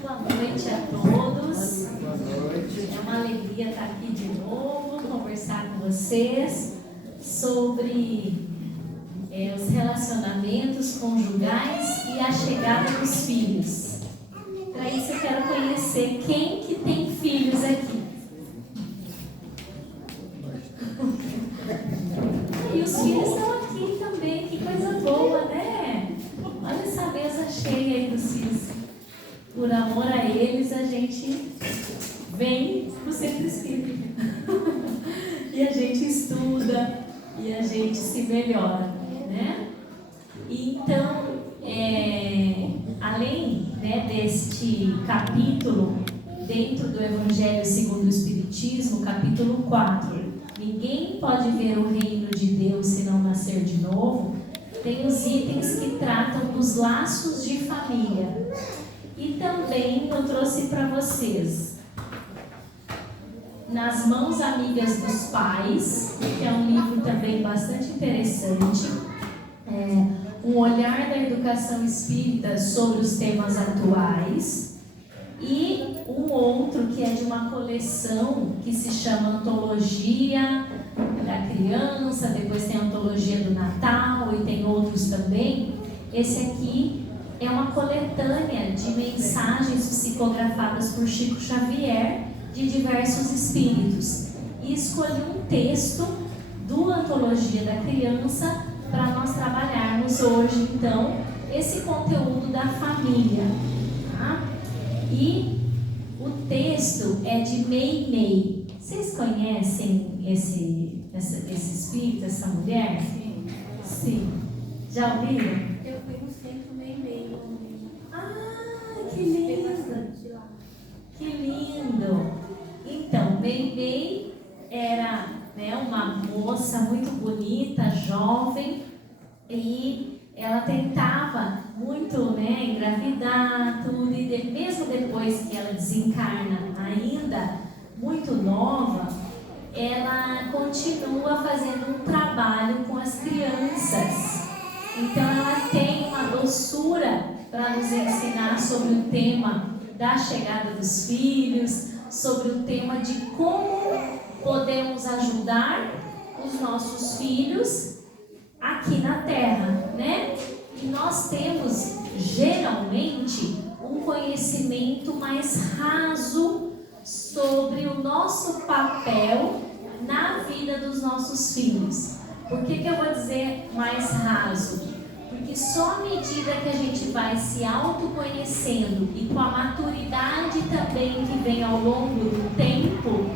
Boa noite a todos. É uma alegria estar aqui de novo, conversar com vocês sobre os relacionamentos conjugais e a chegada dos filhos. Para isso eu quero conhecer quem que tem filhos aqui. E os filhos estão aqui também, que coisa boa, né? Olha essa mesa cheia aí dos filhos. Por amor a eles, a gente vem para o centro espírita. E a gente estuda, e a gente se melhora, né? Então, além, né, deste capítulo, dentro do Evangelho segundo o Espiritismo, capítulo 4, ninguém pode ver o reino de Deus se não nascer de novo, tem os itens que tratam dos laços de família. E também eu trouxe para vocês Nas Mãos Amigas dos Pais, que é um livro também bastante interessante, um olhar da educação espírita sobre os temas atuais, e um outro que é de uma coleção que se chama Antologia da Criança, depois tem a Antologia do Natal e tem outros também. Esse aqui é uma coletânea de mensagens psicografadas por Chico Xavier de diversos espíritos. E escolhi um texto do Antologia da Criança para nós trabalharmos hoje, então, esse conteúdo da família. Tá? E o texto é de Meimei. Vocês conhecem esse espírito, essa mulher? Sim. Sim. Já ouviram? Eu fui no centro Meimei. Ah, que lindo! Que lindo! Então, Meimei era, né, uma moça muito bonita, jovem, e ela tentava muito, né, engravidar, tudo, e mesmo depois que ela desencarna, ainda muito nova, ela continua fazendo um trabalho com as crianças. Então ela tem uma doçura para nos ensinar sobre o tema da chegada dos filhos, sobre o tema de como podemos ajudar os nossos filhos aqui na Terra, né? E nós temos geralmente um conhecimento mais raso sobre o nosso papel na vida dos nossos filhos. Por que eu vou dizer mais raso? Porque só à medida que a gente vai se autoconhecendo e com a maturidade também que vem ao longo do tempo,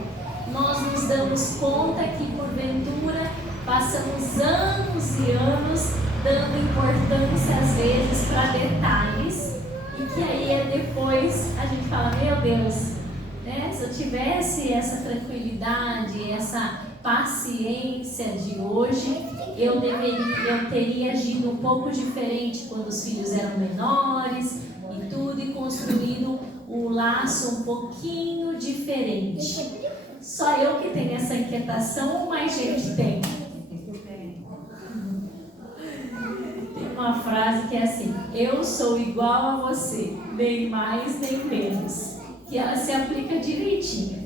nós nos damos conta que porventura passamos anos e anos dando importância às vezes para detalhes, e que aí depois a gente fala, meu Deus, né? Se eu tivesse essa tranquilidade, essa paciência de hoje, eu teria agido um pouco diferente quando os filhos eram menores e tudo, e construído um laço um pouquinho diferente. Só eu que tenho essa inquietação ou mais gente tem? Tem uma frase que é assim: eu sou igual a você, nem mais nem menos, que ela se aplica direitinho.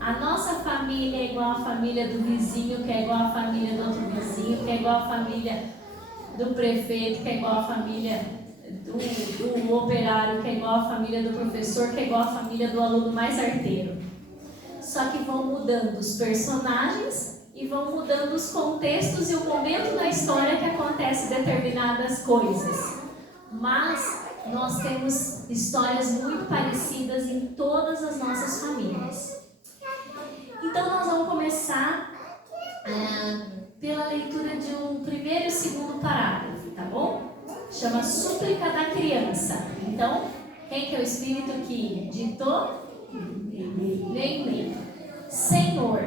A nossa família é igual à família do vizinho, que é igual à família do outro vizinho, que é igual à família do prefeito, que é igual à família do operário, que é igual à família do professor, que é igual à família do aluno mais arteiro. Só que vão mudando os personagens e vão mudando os contextos e o momento da história que acontece determinadas coisas. Mas nós temos histórias muito parecidas em todas as nossas famílias. Então nós vamos começar pela leitura de um primeiro e segundo parágrafo, tá bom? Chama Súplica da Criança. Então, quem que é o espírito que ditou? Meimei. Senhor,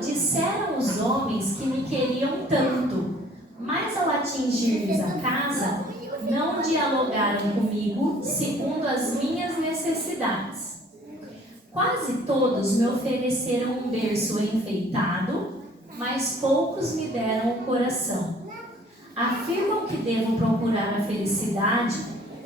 disseram os homens que me queriam tanto, mas ao atingir-lhes a casa, não dialogaram comigo segundo as minhas necessidades. Quase todos me ofereceram um berço enfeitado, mas poucos me deram o coração. Afirmam que devo procurar a felicidade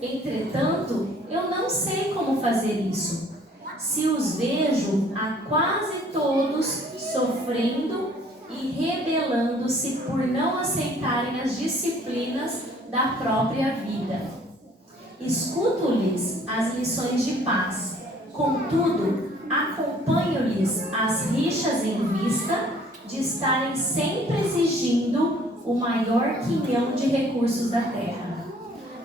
Entretanto, eu não sei como fazer isso. Se os vejo a quase todos sofrendo e rebelando-se por não aceitarem as disciplinas da própria vida. Escuto-lhes as lições de paz, contudo, acompanho-lhes as rixas em vista de estarem sempre exigindo o maior quinhão de recursos da terra.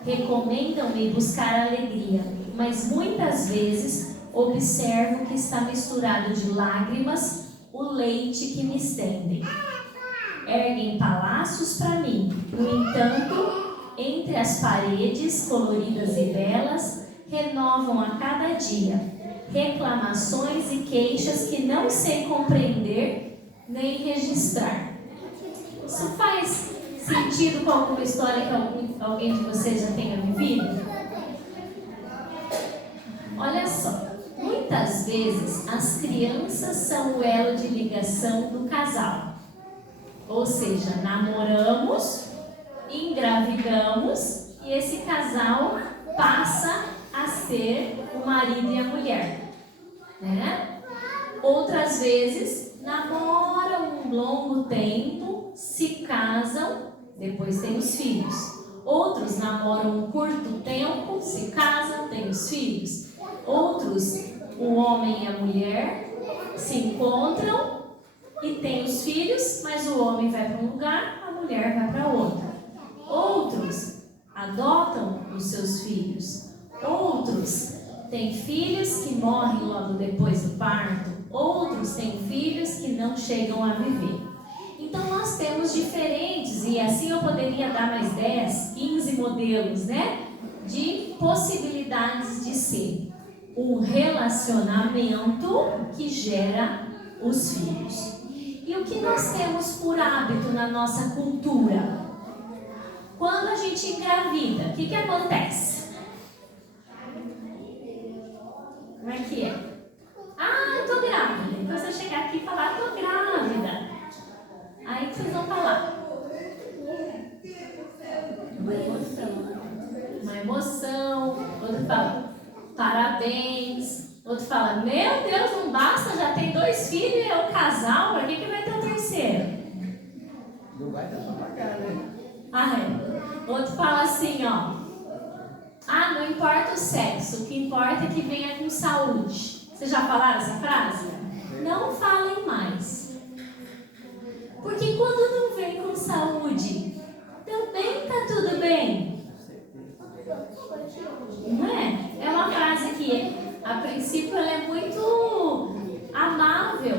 Recomendam-me buscar alegria, mas muitas vezes observo que está misturado de lágrimas o leite que me estendem. Erguem palácios para mim, no entanto, entre as paredes coloridas e belas, renovam a cada dia reclamações e queixas que não sei compreender nem registrar. Isso faz sentido com alguma história que alguém de vocês já tenha vivido? Olha só, muitas vezes as crianças são o elo de ligação do casal. Ou seja, namoramos, engravidamos e esse casal passa a ser o marido e a mulher, né? Outras vezes namoram um longo tempo, se casam, depois têm os filhos. Outros namoram um curto tempo, se casam, têm os filhos. Outros, o homem e a mulher se encontram e têm os filhos, mas o homem vai para um lugar, a mulher vai para outro. Outros adotam os seus filhos. Outros têm filhos que morrem logo depois do parto. Outros têm filhos que não chegam a viver. Então nós temos diferentes, e assim eu poderia dar mais 10, 15 modelos, né? De possibilidades de ser um relacionamento que gera os filhos. E o que nós temos por hábito na nossa cultura? Quando a gente engravida, o que acontece? Como é que é? Ah, eu tô grávida. Então você chegar aqui e falar, tô grávida. Aí que vocês vão falar? Uma emoção. Outro fala, parabéns. Outro fala, meu Deus, não basta, já tem 2 filhos, é um casal, por que vai ter o terceiro? Não vai dar pra pagar, né? Ah, é. Outro fala assim, ó. Ah, não importa o sexo, o que importa é que venha com saúde. Vocês já falaram essa frase? Não falem mais. Porque quando não vem com saúde, também tá tudo bem. Não é? É uma frase que, a princípio, ela é muito amável,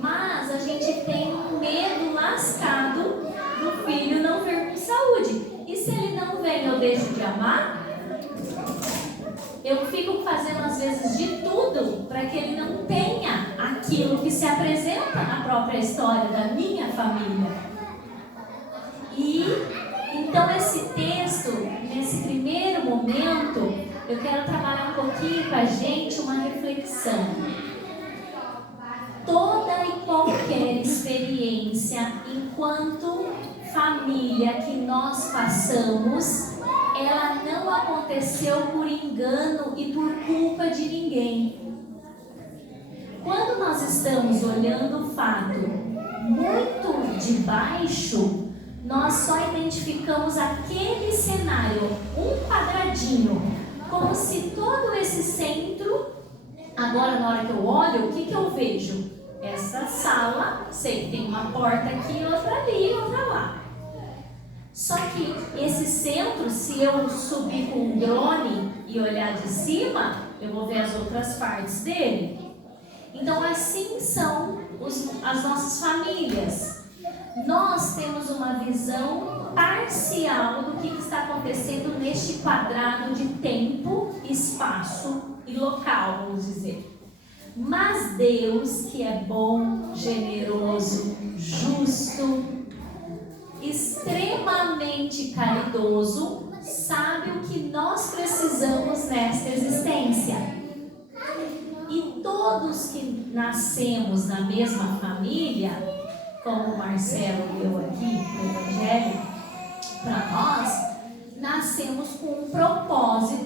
mas a gente tem um medo lascado do filho não vir com saúde. E se ele não vem, eu deixo de amar? Eu fico fazendo às vezes de tudo para que ele não tenha aquilo que se apresenta na própria história da minha família. E então esse texto, nesse primeiro momento, eu quero trabalhar um pouquinho com a gente uma reflexão. Toda e qualquer experiência enquanto família que nós passamos, ela não aconteceu por engano e por culpa de ninguém. Quando nós estamos olhando o fato muito de baixo, nós só identificamos aquele cenário, um quadradinho, como se todo esse centro, agora na hora que eu olho, o que eu vejo? Essa sala, sei que tem uma porta aqui, outra ali, outra lá. Só que esse centro, se eu subir com um drone e olhar de cima, eu vou ver as outras partes dele. Então assim são as nossas famílias. Nós temos uma visão parcial do que está acontecendo neste quadrado de tempo, espaço e local, vamos dizer. Mas Deus, que é bom, generoso, justo, extremamente caridoso, sabe o que nós precisamos nesta existência. E todos que nascemos na mesma família, como o Marcelo leu aqui no Evangelho, para nós, nascemos com um propósito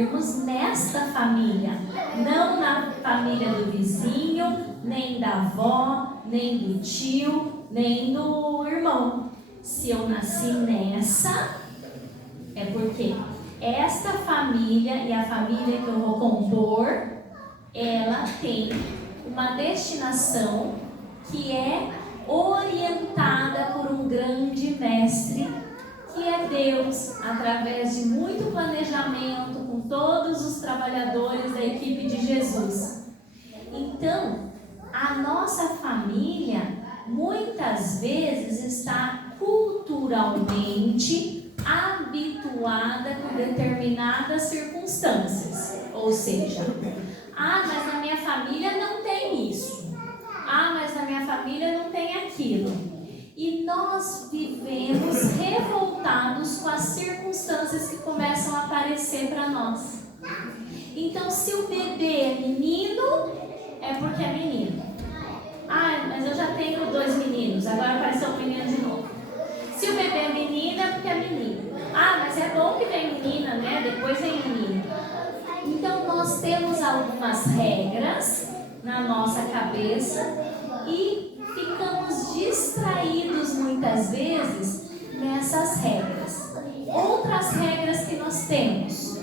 servirmos nesta família, não na família do vizinho, nem da avó, nem do tio, nem do irmão. Se eu nasci nessa, é porque esta família e a família que eu vou compor, ela tem uma destinação que é orientada por um grande mestre, que é Deus, através de muito planejamento com todos os trabalhadores da equipe de Jesus. Então, a nossa família muitas vezes está culturalmente habituada com determinadas circunstâncias. Ou seja, mas na minha família não tem isso. Mas na minha família não tem aquilo. E nós vivemos revoltados com as circunstâncias que começam a aparecer para nós. Então, se o bebê é menino, é porque é menino. Mas eu já tenho 2 meninos, agora apareceu um menino de novo. Se o bebê é menina, é porque é menino. Mas é bom que vem menina, né? Depois vem menino. Então, nós temos algumas regras na nossa cabeça e ficamos distraídos muitas vezes nessas regras. Outras regras que nós temos,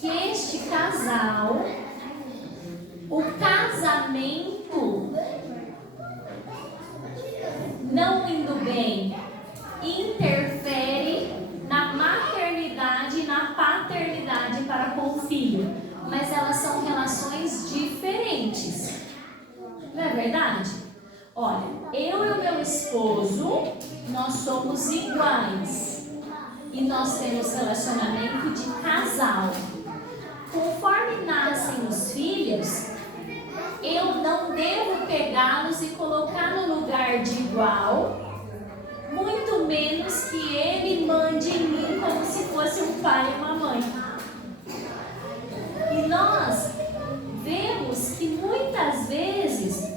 que este casal, o casamento não indo bem, interfere na maternidade e na paternidade para com o filho, mas elas são relações diferentes. Não é verdade? Olha, eu e o meu esposo, nós somos iguais e nós temos relacionamento de casal. Conforme nascem os filhos, eu não devo pegá-los e colocar no lugar de igual, muito menos que ele mande em mim como se fosse um pai e uma mãe. E nós vemos que muitas vezes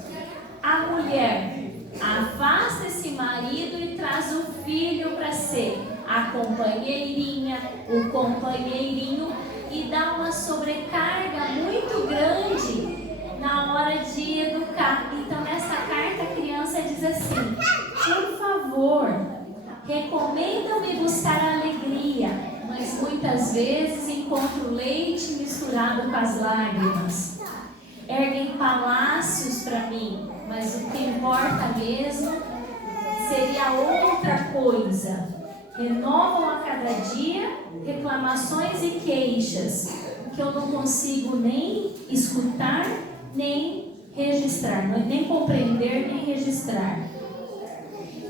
a mulher afasta esse marido e traz o filho para ser a companheirinha, o companheirinho, e dá uma sobrecarga muito grande na hora de educar. Então, nessa carta, a criança diz assim: por favor, recomendam-me buscar a alegria, mas muitas vezes encontro leite misturado com as lágrimas. Erguem palácios para mim, mas o que importa mesmo seria outra coisa. Renovam a cada dia reclamações e queixas, que eu não consigo nem escutar, nem registrar, nem compreender, nem registrar.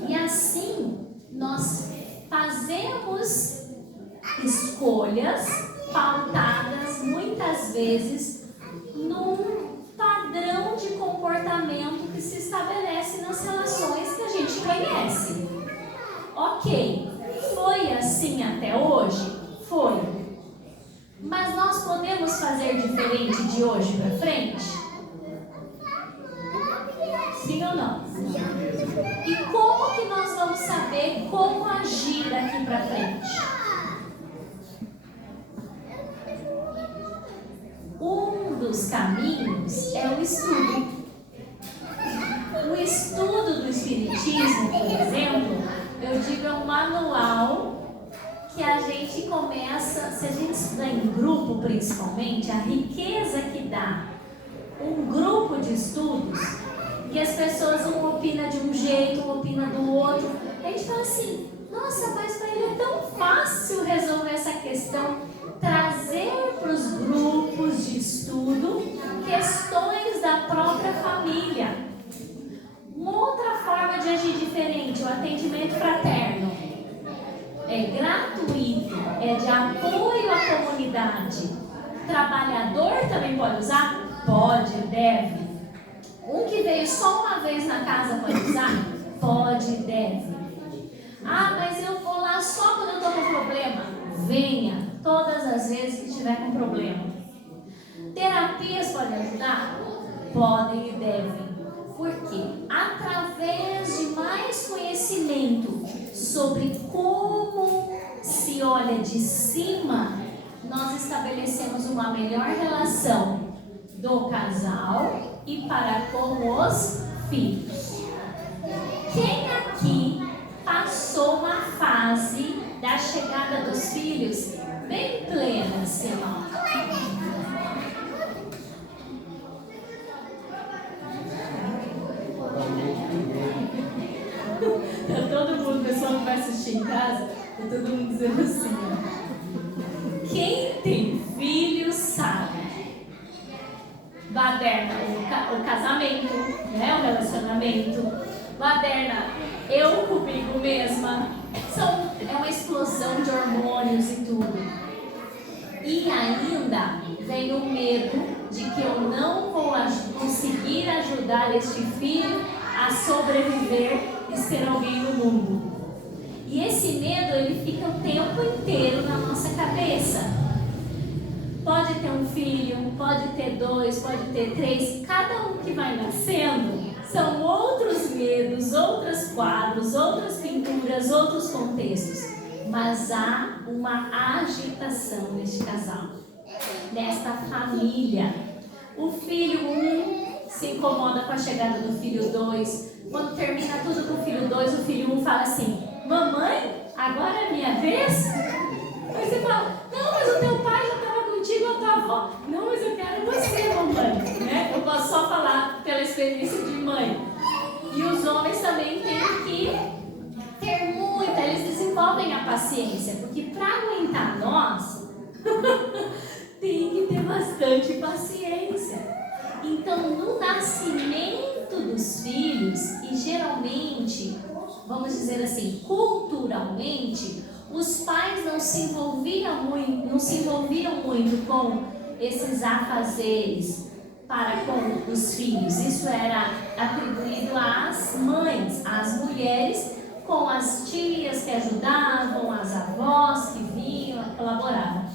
E assim, nós fazemos escolhas pautadas muitas vezes num padrão de comportamento que se estabelece nas relações que a gente conhece. Ok, foi assim até hoje? Foi. Mas nós podemos fazer diferente de hoje para frente? Sim ou não? E como que nós vamos saber como agir daqui para frente? Um dos caminhos é o estudo. O estudo do Espiritismo, por exemplo, eu digo, é um manual que a gente começa, se a gente estudar em grupo principalmente, a riqueza que dá um grupo de estudos, que as pessoas um opina de um jeito, um opina do outro, a gente fala assim: nossa, mas para ele é tão fácil resolver essa questão, trazer para os grupos de estudo questões da própria família. Uma outra forma de agir diferente, o atendimento fraterno. É gratuito, é de apoio à comunidade. Trabalhador também pode usar? Pode, deve. Um que veio só uma vez na casa pode usar? Pode, deve. Mas eu vou lá só quando eu estou com problema. Venha, todas as vezes que estiver com problema. Terapias podem ajudar? Podem e devem. Porque através de mais conhecimento sobre como se olha de cima, nós estabelecemos uma melhor relação do casal e para com os filhos. Quem aqui passou uma fase da chegada dos filhos bem plena, assim, ó? Tá todo mundo, pessoal que vai assistir em casa, tá todo mundo dizendo assim, ó. Quem tem filho sabe. Baderna, o casamento, né? O relacionamento. Baderna, eu comigo mesma. É uma explosão de hormônios e tudo. E ainda vem o medo de que eu não vou conseguir ajudar este filho a sobreviver e ser alguém no mundo. E esse medo, ele fica o tempo inteiro na nossa cabeça. Pode ter um filho, pode ter 2, pode ter 3. Cada um que vai nascendo são outros medos, outros quadros, outras pinturas, outros contextos. Mas há uma agitação neste casal, nesta família. O filho 1 se incomoda com a chegada do filho 2. Quando termina tudo com o filho 2, o filho 1 fala assim: mamãe, agora é minha vez? Aí você fala: não, mas o teu pai já estava contigo, a tua avó. Não, mas eu quero você, mamãe. Né? Eu posso só falar pela experiência de mãe. E os homens também têm que ter muita, eles desenvolvem a paciência, porque para aguentar nós, tem que ter bastante paciência. Então, no nascimento dos filhos, e geralmente, vamos dizer assim, culturalmente, os pais não se envolviam muito com esses afazeres para com os filhos. Isso era atribuído às mães, às mulheres, com as tias que ajudavam, as avós que vinham, colaboravam.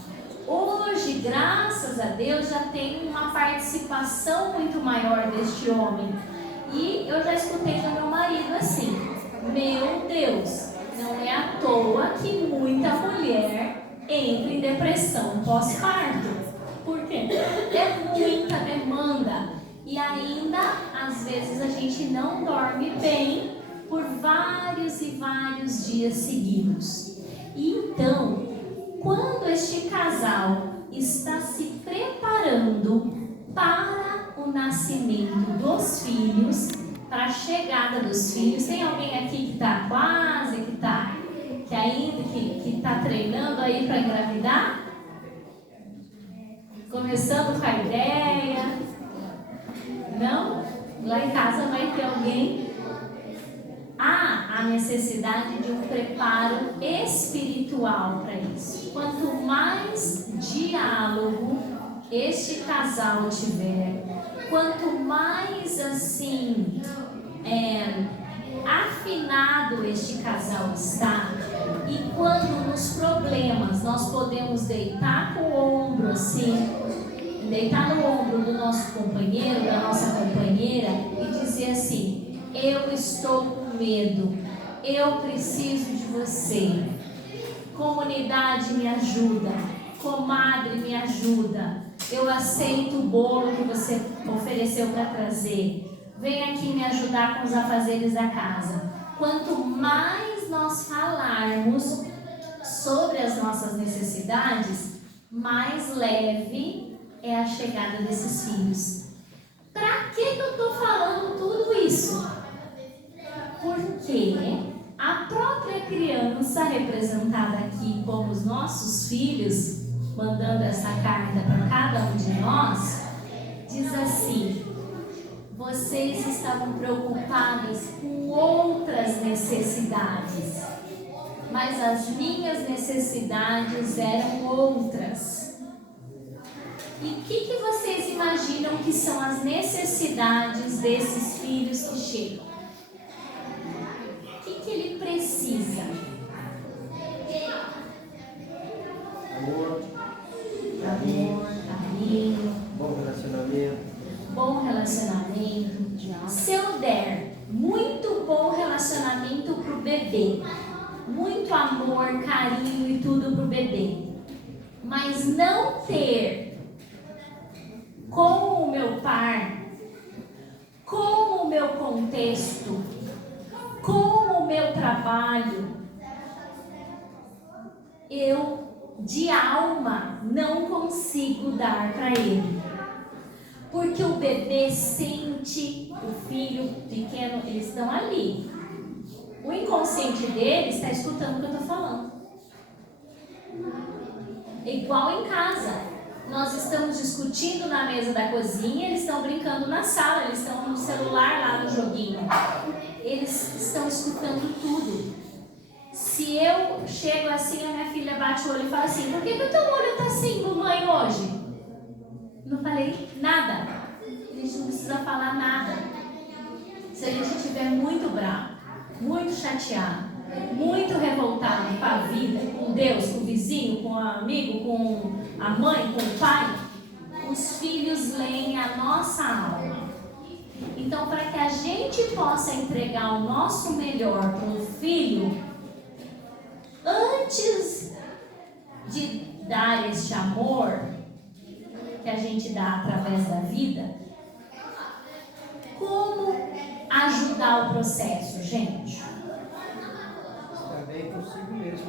Hoje, graças a Deus, já tem uma participação muito maior deste homem. E eu já escutei do meu marido assim: meu Deus, não é à toa que muita mulher entra em depressão pós-parto. Por quê? É muita demanda. E ainda, às vezes, a gente não dorme bem por vários e vários dias seguidos. E então, quando este casal está se preparando para o nascimento dos filhos, para a chegada dos filhos, tem alguém aqui que está quase, que está treinando aí para engravidar? Começando com a ideia? Não? Lá em casa vai ter alguém? Há a necessidade de um preparo espiritual para isso. Quanto mais diálogo este casal tiver, quanto mais assim afinado este casal está, e quando nos problemas nós podemos deitar com o ombro assim, deitar no ombro do nosso companheiro, da nossa companheira e dizer assim: eu estou com medo, eu preciso de você, comunidade me ajuda, comadre me ajuda, eu aceito o bolo que você ofereceu para trazer, vem aqui me ajudar com os afazeres da casa. Quanto mais nós falarmos sobre as nossas necessidades, mais leve é a chegada desses filhos. Para que eu estou falando tudo isso? Porque a própria criança, representada aqui como os nossos filhos, mandando essa carta para cada um de nós, diz assim: vocês estavam preocupados com outras necessidades, mas as minhas necessidades eram outras. E o que vocês imaginam que são as necessidades desses filhos que chegam? O que ele precisa? Amor, carinho, bom relacionamento. Se eu der muito bom relacionamento pro bebê, muito amor, carinho e tudo pro bebê, Mas não ter com o meu par, com o meu contexto, com o meu trabalho, eu de alma não consigo dar para ele. Porque o bebê sente, o filho pequeno, eles estão ali. O inconsciente dele está escutando o que eu estou falando. É igual em casa. Nós estamos discutindo na mesa da cozinha, eles estão brincando na sala, eles estão no celular lá no joguinho. Eles estão escutando tudo. Se eu chego assim, a minha filha bate o olho e fala assim: por que o teu olho está assim, mamãe, hoje? Não falei nada. A gente não precisa falar nada. Se a gente estiver muito bravo, muito chateado, muito revoltado com a vida, com Deus, com o vizinho, com o amigo, com a mãe, com o pai, os filhos leem a nossa alma. Então, para que a gente possa entregar o nosso melhor para o filho, antes de dar este amor que a gente dá através da vida, como ajudar o processo, gente? Está bem consigo mesmo.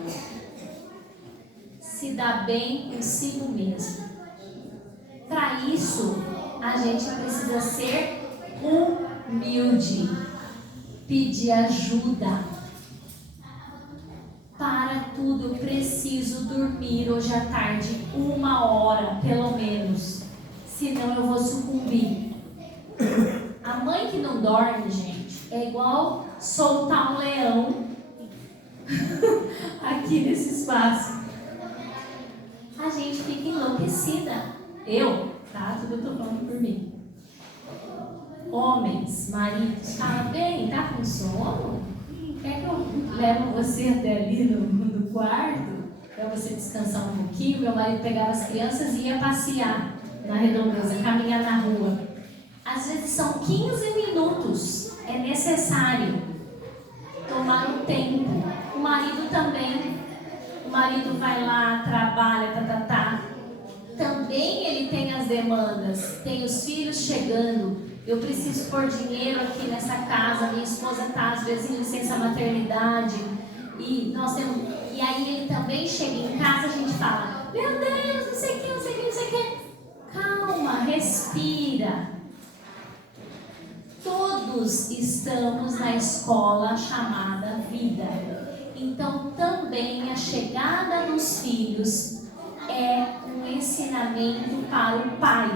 Se dá bem consigo mesmo. Para isso, a gente precisa ser humilde, pedir ajuda. Para tudo eu preciso dormir hoje à tarde 1 hora, pelo menos. Senão eu vou sucumbir. A mãe que não dorme, gente, é igual soltar um leão aqui nesse espaço. A gente fica enlouquecida. Tá? Tudo eu tô falando por mim. Homens, maridos, fala bem, tá com sono? Quer que eu levo você até ali no quarto para você descansar um pouquinho? Meu marido pegava as crianças e ia passear na Redondeza, caminhar na rua. Às vezes são 15 minutos, é necessário tomar um tempo. O marido também, o marido vai lá, trabalha, também ele tem as demandas, tem os filhos chegando. Eu preciso pôr dinheiro aqui nessa casa, minha esposa está às vezes em licença maternidade, e aí ele também chega em casa, a gente fala: meu Deus, não sei o que. Calma, respira. Todos estamos na escola chamada vida. Então também a chegada dos filhos é um ensinamento para o pai.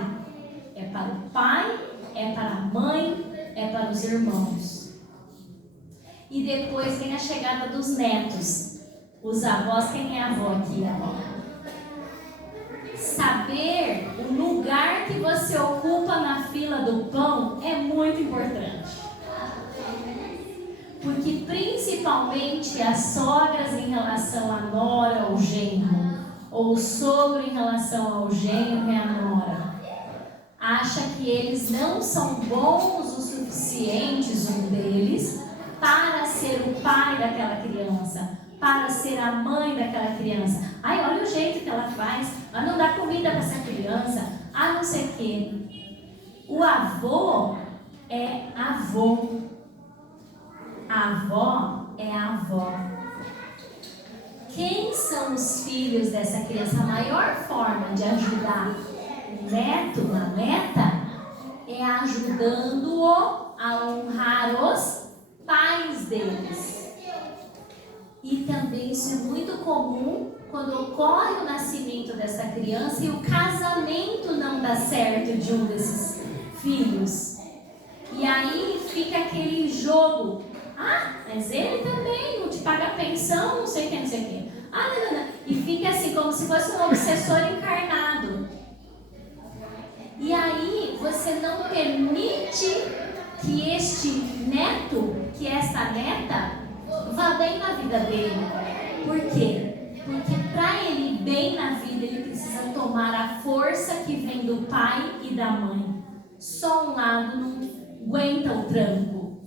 É para o pai, é para a mãe, é para os irmãos. E depois vem a chegada dos netos. Os avós, quem é a avó aqui? Saber o lugar que você ocupa na fila do pão é muito importante. Porque principalmente as sogras em relação à nora ou genro, ou o sogro em relação ao genro e à nora, acha que eles não são bons o suficientes, um deles, para ser o pai daquela criança, para ser a mãe daquela criança. Ai, olha o jeito que ela faz, ela não dá comida para essa criança, não sei o quê. O avô é avô, a avó é avó. Quem são os filhos dessa criança? A maior forma de ajudar o neto, a neta, é ajudando-o a honrar os pais deles. E também isso é muito comum quando ocorre o nascimento dessa criança e o casamento não dá certo de um desses filhos. E aí fica aquele jogo: mas ele também não te paga pensão, não sei o que. Não. E fica assim, como se fosse um obsessor encarnado. E aí você não permite que este neto, que esta neta, vá bem na vida dele. Por quê? Porque para ele ir bem na vida, ele precisa tomar a força que vem do pai e da mãe. Só um lado não aguenta o tranco.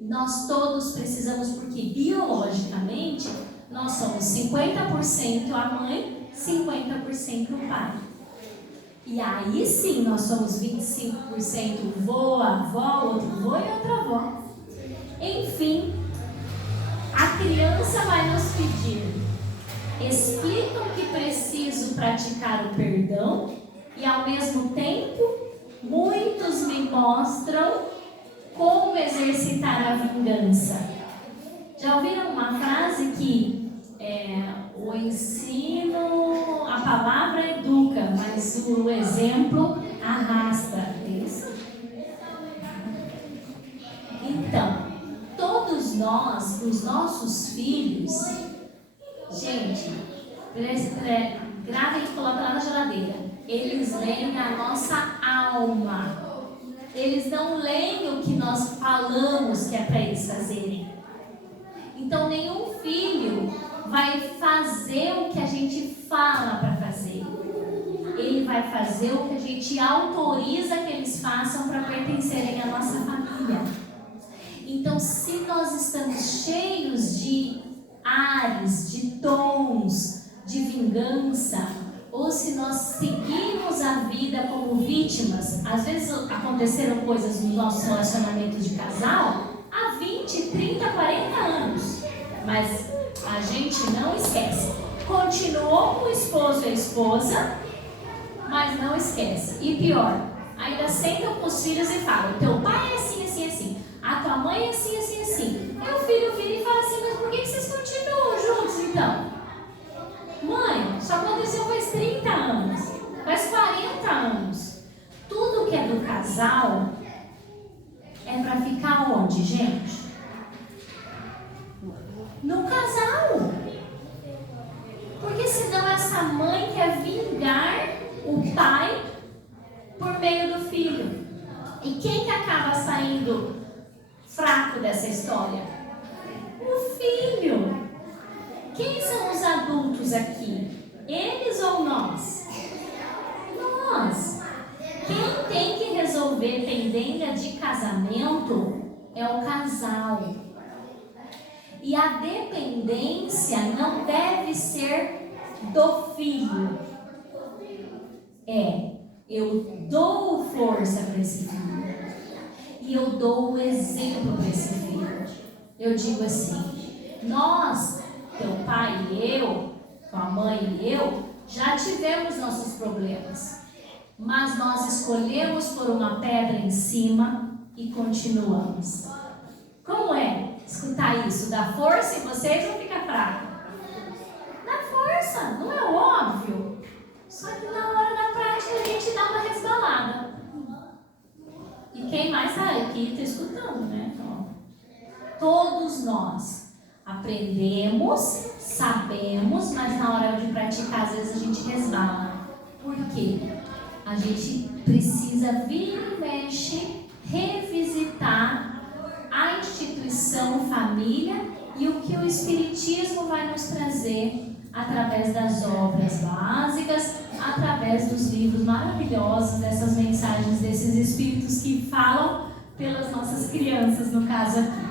Nós todos precisamos, porque biologicamente nós somos 50% a mãe, 50% o pai. E aí sim nós somos 25% vô, avó, outro vô e outra avó. Enfim, a criança vai nos pedir: explicam que preciso praticar o perdão e ao mesmo tempo muitos me mostram como exercitar a vingança. Já ouviram uma frase que o ensino, a palavra educa, mas o exemplo arrasta? É isso? Então, todos nós, os nossos filhos, gente, gravem e coloquem lá na geladeira. Eles leem a nossa alma. Eles não leem o que nós falamos que é para eles fazerem. Então, nenhum filho vai fazer o que a gente fala para fazer. Ele vai fazer o que a gente autoriza que eles façam para pertencerem à nossa família. Então, se nós estamos cheios de ares, de tons, de vingança, ou se nós seguimos a vida como vítimas, às vezes aconteceram coisas nos nossos relacionamentos de casal há 20, 30, 40 anos, mas a gente não esquece. Continuou com o esposo e a esposa, mas não esquece. E pior, ainda sentam com os filhos e falam: teu pai é assim, assim, assim, a tua mãe é assim, assim, assim. Aí o filho vira e fala assim: mas por que vocês continuam juntos então? Mãe, isso aconteceu faz 30 anos, faz 40 anos. Tudo que é do casal é para ficar onde, gente? No casal. Porque senão essa mãe quer vingar o pai por meio do filho. E quem que acaba saindo fraco dessa história? O filho. Quem são os adultos aqui? Eles ou nós? Nós. Quem tem que resolver pendenga de casamento é o casal. E a dependência não deve ser do filho. Eu dou força para esse filho. E eu dou o exemplo para esse filho. Eu digo assim: nós, teu pai e eu, tua mãe e eu, já tivemos nossos problemas. Mas nós escolhemos pôr uma pedra em cima e continuamos. Como é escutar isso? Dá força em vocês ou fica fraco? Dá força, não é óbvio? Só que na hora da prática a gente dá uma resbalada. E quem mais está aqui está escutando, né? Então, todos nós aprendemos, sabemos, mas na hora de praticar às vezes a gente resbala. Por quê? A gente precisa vir e mexe, revisitar a instituição família e o que o Espiritismo vai nos trazer através das obras básicas, através dos livros maravilhosos, dessas mensagens desses espíritos que falam pelas nossas crianças, no caso aqui.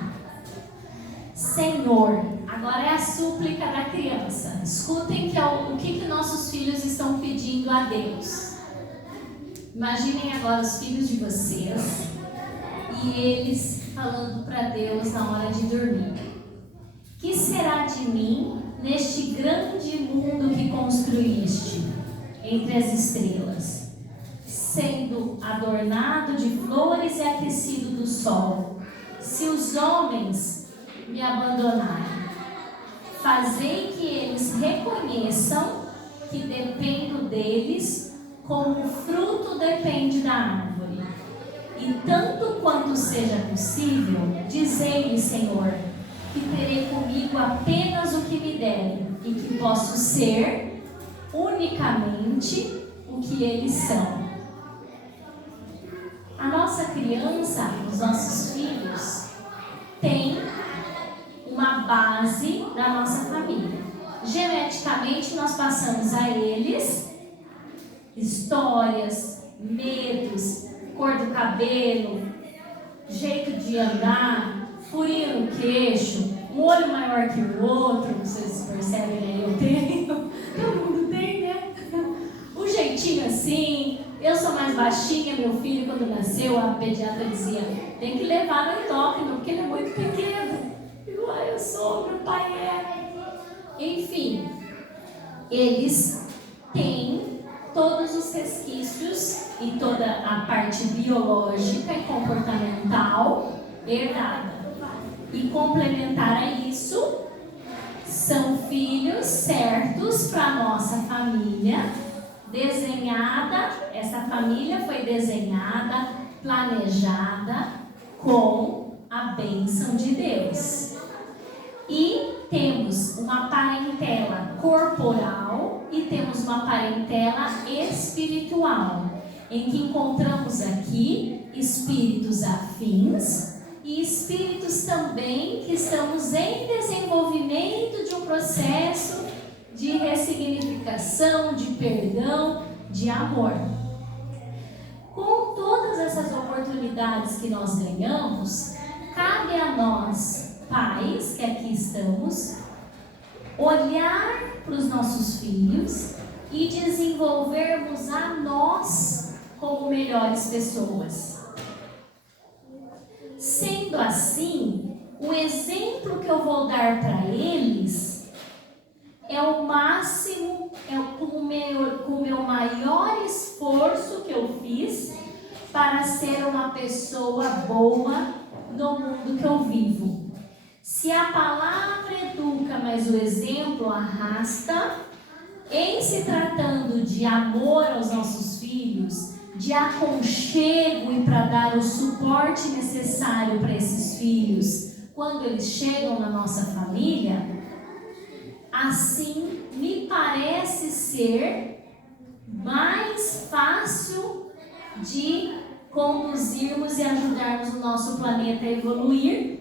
Senhor, agora é a súplica da criança. Escutem o que nossos filhos estão pedindo a Deus. Imaginem agora os filhos de vocês e eles falando para Deus na hora de dormir: que será de mim neste grande mundo que construíste entre as estrelas, sendo adornado de flores e aquecido do sol? Se os homens me abandonarem, fazei que eles reconheçam que dependo deles como o fruto depende da árvore. E tanto quanto seja possível, dizei-lhe, Senhor, que terei comigo apenas o que me derem e que posso ser unicamente o que eles são. A nossa criança, os nossos filhos, tem uma base da nossa família. Geneticamente, nós passamos a eles histórias, medos, cor do cabelo, jeito de andar, furinho no queixo, um olho maior que o outro, vocês percebem aí, eu tenho, todo mundo tem, baixinho assim, eu sou mais baixinha, meu filho quando nasceu, a pediatra dizia, tem que levar no endócrino, porque ele é muito pequeno. Igual eu sou, meu pai é. Enfim, eles têm todos os resquícios e toda a parte biológica e comportamental herdada. E complementar a isso, são filhos certos para a nossa família, desenhada, essa família foi desenhada, planejada com a bênção de Deus. E temos uma parentela corporal e temos uma parentela espiritual, em que encontramos aqui espíritos afins e espíritos também que estamos em desenvolvimento de um processo de ressignificação, de perdão, de amor. Com todas essas oportunidades que nós ganhamos, cabe a nós, pais que aqui estamos, olhar para os nossos filhos e desenvolvermos a nós como melhores pessoas. Sendo assim, o exemplo que eu vou dar para eles é o máximo, com o meu maior esforço que eu fiz para ser uma pessoa boa no mundo que eu vivo. Se a palavra educa, mas o exemplo arrasta, em se tratando de amor aos nossos filhos, de aconchego e para dar o suporte necessário para esses filhos quando eles chegam na nossa família, assim me parece ser mais fácil de conduzirmos e ajudarmos o nosso planeta a evoluir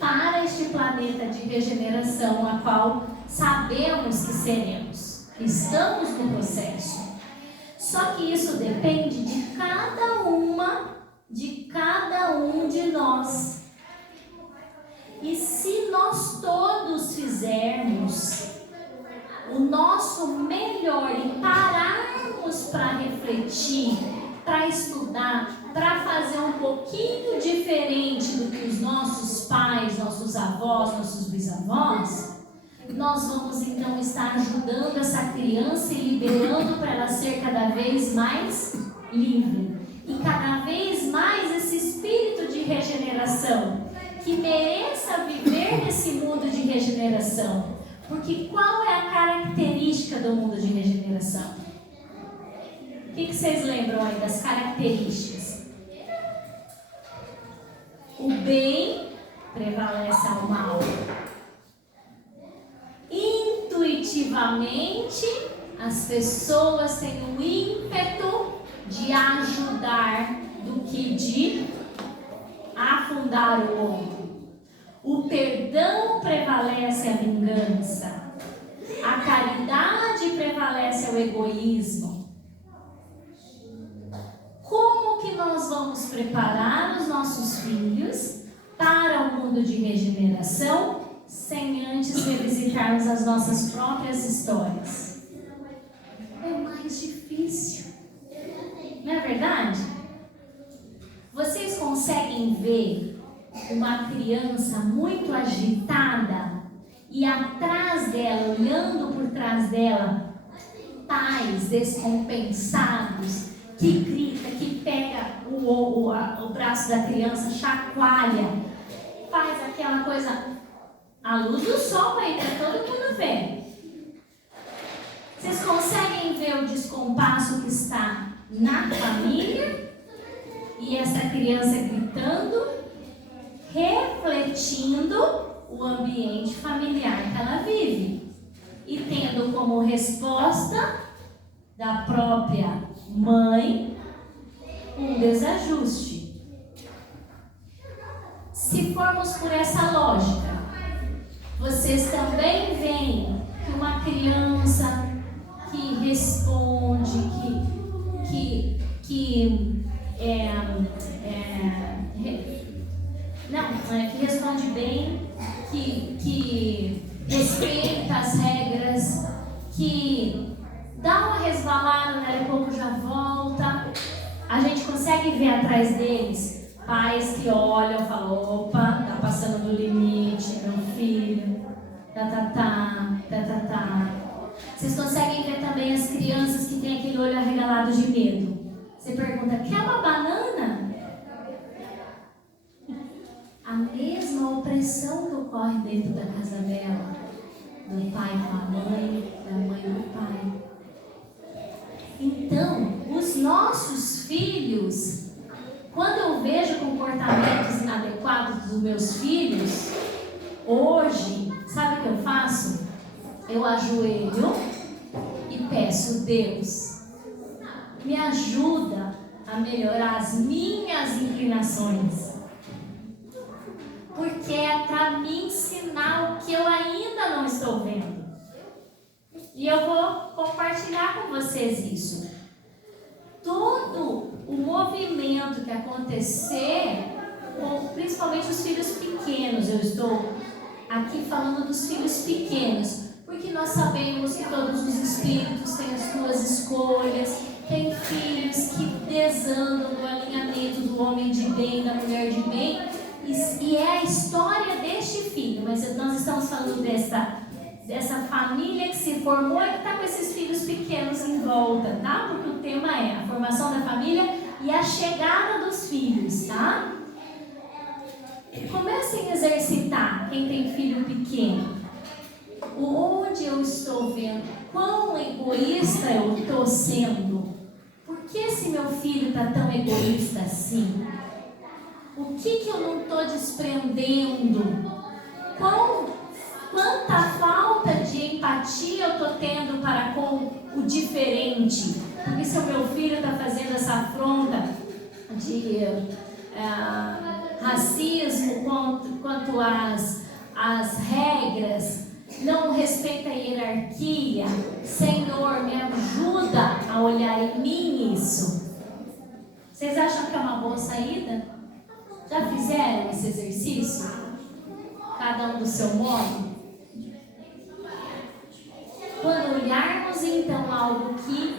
para este planeta de regeneração, a qual sabemos que seremos, que estamos no processo. Só que isso depende de cada um de nós. E se nós todos fizermos o nosso melhor e pararmos para refletir, para estudar, para fazer um pouquinho diferente do que os nossos pais, nossos avós, nossos bisavós, nós vamos então estar ajudando essa criança e liberando para ela ser cada vez mais livre. E cada vez mais esse espírito de regeneração, que mereça viver nesse mundo de regeneração. Porque qual é a característica do mundo de regeneração? O que vocês lembram aí das características? O bem prevalece ao mal. Intuitivamente, as pessoas têm o ímpeto de ajudar do que de afundar o outro. O perdão prevalece a vingança. A caridade prevalece ao egoísmo. Como que nós vamos preparar os nossos filhos para o mundo de regeneração sem antes revisitarmos as nossas próprias histórias? É mais difícil, não é verdade? Vocês conseguem ver uma criança muito agitada e atrás dela, olhando por trás dela, pais descompensados, que grita, que pega o braço da criança, chacoalha, faz aquela coisa, a luz do sol aí para todo mundo ver. Vocês conseguem ver o descompasso que está na família e essa criança gritando, refletindo o ambiente familiar que ela vive e tendo como resposta da própria mãe um desajuste. Se formos por essa lógica, vocês também veem que uma criança que responde, que responde bem, que respeita as regras, que dá uma resbalada, né? Há pouco consegue ver atrás deles pais que olham e falam: opa, tá passando do limite, meu filho. Vocês conseguem ver também as crianças que têm aquele olho arregalado de medo. Você pergunta: quer uma banana? A mesma opressão que ocorre dentro da casa dela, do pai com a mãe, da mãe com o pai. Então, os nossos filhos, quando eu vejo comportamentos inadequados dos meus filhos, hoje, sabe o que eu faço? Eu ajoelho e peço: Deus, me ajuda a melhorar as minhas inclinações. Porque é para me ensinar o que eu ainda não estou vendo. E eu vou compartilhar com vocês isso. Todo o movimento que acontecer, principalmente os filhos pequenos, eu estou aqui falando dos filhos pequenos, porque nós sabemos que todos os espíritos têm as suas escolhas, tem filhos que desandam do alinhamento do homem de bem, da mulher de bem, e é a história deste filho, mas nós estamos falando dessa família que se formou e que está com esses filhos pequenos em volta, tá? Porque o tema é a formação da família e a chegada dos filhos, tá? Comecem a exercitar quem tem filho pequeno. Onde eu estou vendo quão egoísta eu estou sendo? Por que esse meu filho está tão egoísta assim? O que eu não estou desprendendo? Quanta falta de empatia eu estou tendo para com o diferente? Porque se o meu filho está fazendo essa afronta de racismo quanto às regras, não respeita a hierarquia, Senhor, me ajuda a olhar em mim isso. Vocês acham que é uma boa saída? Já fizeram esse exercício? Cada um do seu modo? Quando olharmos então algo que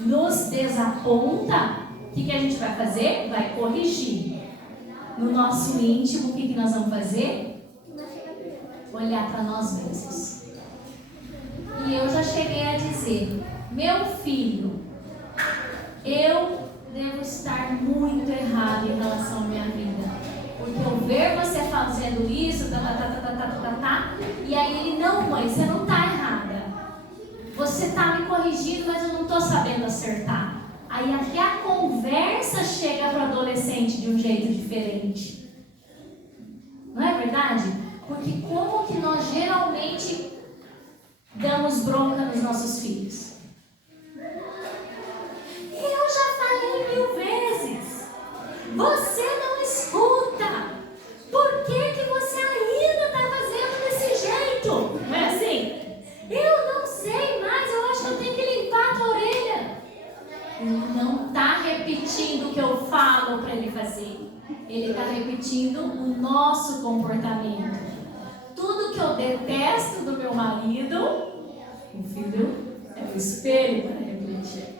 nos desaponta, o que a gente vai fazer? Vai corrigir. No nosso íntimo, o que nós vamos fazer? Olhar para nós mesmos. E eu já cheguei a dizer: meu filho, eu devo estar muito errado em relação à minha vida. Porque eu ver você fazendo isso, e aí ele: não, mãe, você não está errada. Você está me corrigindo, mas eu não estou sabendo acertar. Aí até a conversa chega para o adolescente de um jeito diferente. Não é verdade? Porque como que nós geralmente damos bronca nos nossos filhos? Eu já falei 1000 vezes. Você não escuta. Por que você ainda está fazendo desse jeito? Não é assim? Eu não sei mais, eu acho que eu tenho que limpar a tua orelha. Ele não está repetindo o que eu falo para ele fazer. Ele está repetindo o nosso comportamento. Tudo que eu detesto do meu marido, o filho é o espelho para refletir.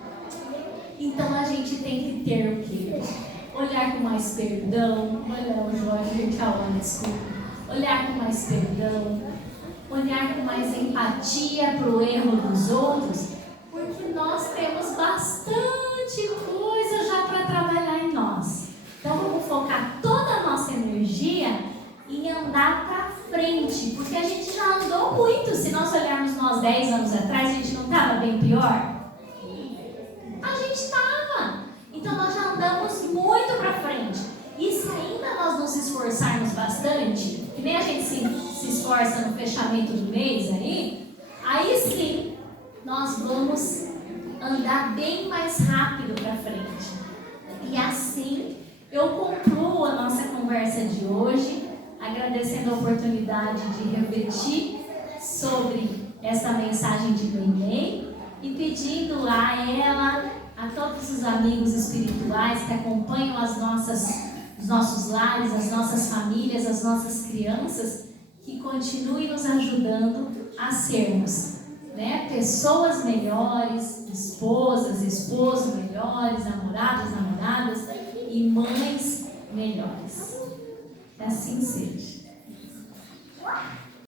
Então a gente tem que ter o quê? Olhar com mais perdão. Olha o Jorge, gente, desculpa. Olhar com mais perdão. Olhar com mais empatia para o erro dos outros. Porque nós temos bastante coisa já para trabalhar em nós. Então vamos focar toda a nossa energia em andar para frente. Porque a gente já andou muito. Se nós olharmos nós 10 anos atrás, a gente não estava bem pior? A gente estava. Então nós já andamos muito para frente. E se ainda nós não se esforçarmos bastante, que nem a gente se esforça no fechamento do mês aí sim nós vamos andar bem mais rápido para frente. E assim eu concluo a nossa conversa de hoje, agradecendo a oportunidade de refletir sobre essa mensagem de Neném e pedindo a ela, a todos os amigos espirituais que acompanham os nossos lares, as nossas famílias, as nossas crianças, que continuem nos ajudando a sermos, pessoas melhores, esposas, esposos melhores, namorados, namoradas, e mães melhores. Que assim seja.